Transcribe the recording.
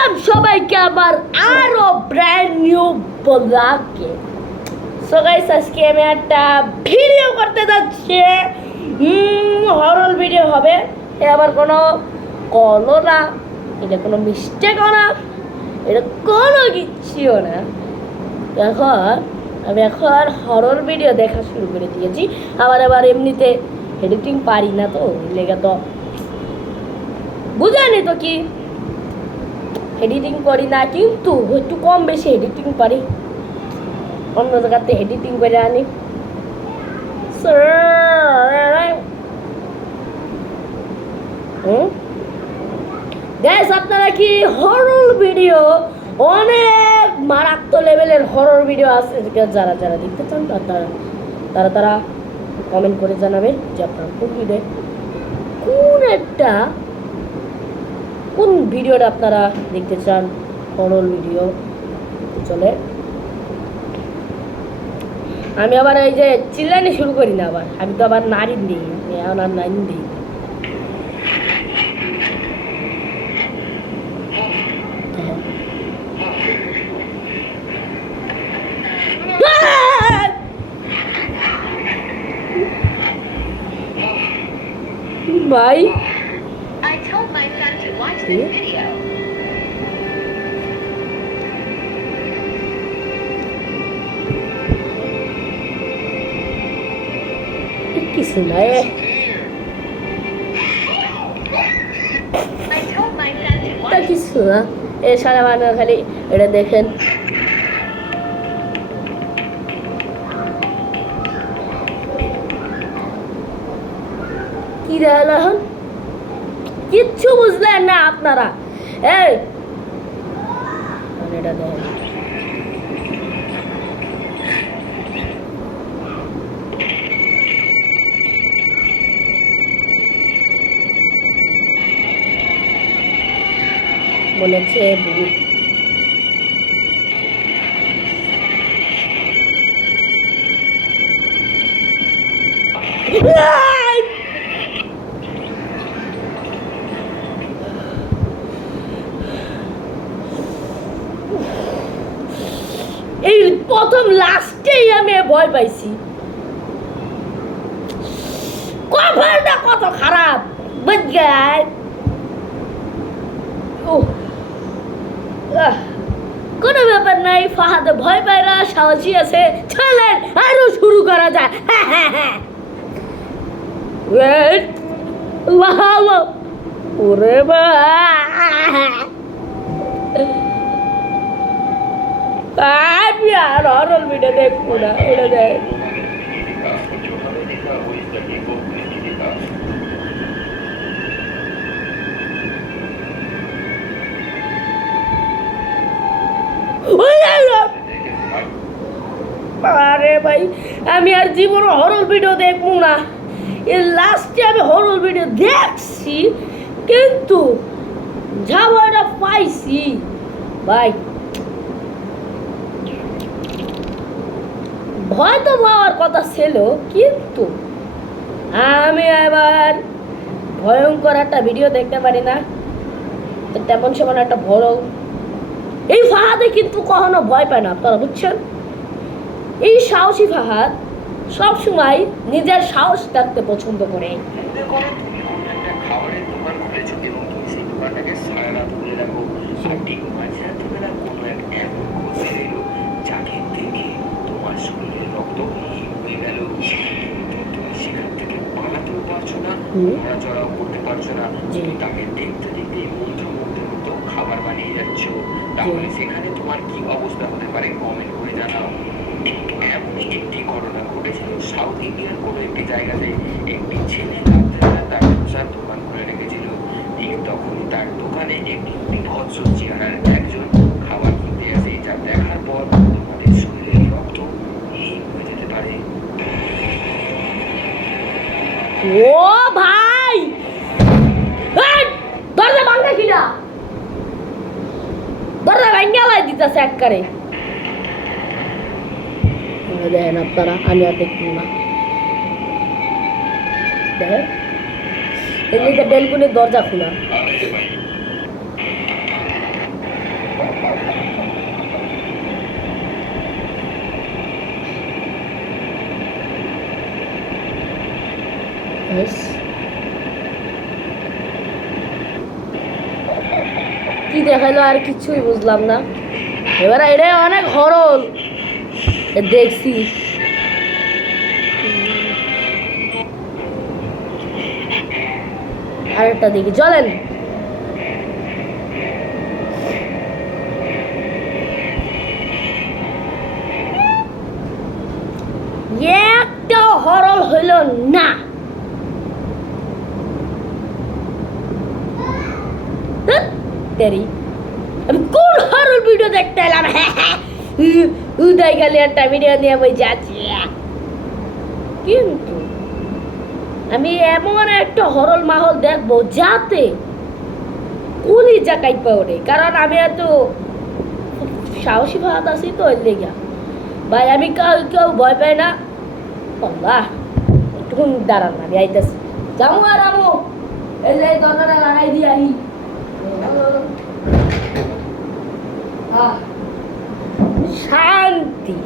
Welcome সবাইকে আমার আরো ব্র্যান্ড নিউ ব্লগে। সো গাইস, আজকে আমি একটা ভিডিও করতে যাচ্ছি। হরর ভিডিও হবে। এ আবার কোনো কলও না, এটা কোনো মিস্টেকও না, এটা কোনো কিচ্ছুও না। আমি এখন হরর ভিডিও দেখা শুরু করে দিয়েছি। আবার এমনিতে এডিটিং পারি না, তো লেগে তো বুঝানি তো কি এডিটিং করি না, কিন্তু একটু কম বেশি এডিটিং পারি। অন্য জায়গাতে এডিটিং করে আনি। গাইস, আপনারা কি হরর ভিডিও, অনেক মারাত্মক লেভেলের হরর ভিডিও আছে যারা যারা দেখতে চান, তারা কমেন্ট করে জানাবেন যে আপনারা কোন ভিডিওটা আপনারা দেখতে চান। হরর ভিডিও চলে। আমি আবার এই যে চিল্লানি শুরু করি না, আমি তো আবার নারী দিই, এখন আর নারী দিই। ভাই কিছু নাই, কিছু না। এ সারা মানে খালি এটা দেখেন। কি দেখালো এখন? কিচ্ছু বুঝলেন না আপনারা। এই এটা দেখেন, বলেছে ভূত। এই প্রথম লাস্টেই আমি ভয় পাইছি। কপালটা কত খারাপ বুঝলেন। কোনো ব্যাপার নাই, ফাহাদে ভয় পায় না, সাহসী আছে। চলেন আরো শুরু করা যায়। ওরে আমি আর হরর ভিডিও দেখবো না, এটা দেখ। আরে ভাই, আমি আর জীবন হরর ভিডিও দেখবো না। এর লাস্টে আমি হরর ভিডিও দেখছি, কিন্তু যা ভয়টা পাইছি ভাই, ভয় তো পাওয়ার কথা ছিল, কিন্তু আমি আবার ভয়ঙ্কর একটা ভিডিও দেখতে পারি না। তো তেমন সময় একটা বড় এই ফাহাদে কিন্তু কখনো ভয় পায় না, আপনারা বুঝছেন। এই সাহসী ফাহাদ সবসময় নিজের সাহস রাখতে পছন্দ করে। খাবার বানিয়ে যাচ্ছ, তাহলে সেখানে তোমার কি অবস্থা হতে পারে কমেন্ট করে জানাও। এমনই একটি ঘটনা ঘটেছিল সাউথ ইন্ডিয়ার কোনো একটি জায়গাতে। একটি ছেলে তার ব্যবসার দোকান খুলে রেখেছিল। ঠিক তখনই তার দোকানে একটি বিভৎস চেহারার একজন খাবার কিনতে আসে, যা দেখার পর তোমাদের শরীরের রক্ত হীন হয়ে যেতে পারে। ও ভাই, দরজা ভাঙা কিনা, দরজা ভাঙা লাই দিতেছে একবারে। দেখেন আপনারা, আমি আর দেখব না। দেখেন এমনিতে বেলকুনির দরজা খোলা। ব্যাস। কি দেখাইলো আর কিছুই বুঝলাম না। এবার এটা অনেক হরল দেখছি। আরেকটা দেখি, চলেন। একটা হরল হইল না। ধ্যাৎ তেরি, আমি কোন হরল ভিডিও দেখতে এলাম? উদয় খালি একটা ভিডিও নিয়ে বই যাচ্ছি, কিন্তু আমি এমন একটা হরল মাহল দেখবো যাতে কলিজা কাইপা ওঠে। কারণ আমি এত সাহসী ভাত আছি তো, এর লেগা ভাই আমি কেউ ভয় পাই না। আল্লাহ, একটুক্ষণ দাঁড়ান, আমি আইতেছি। যাবো আর আমো, এই যে দরকারে লাগাই দিয়ে আহি। শান্তি।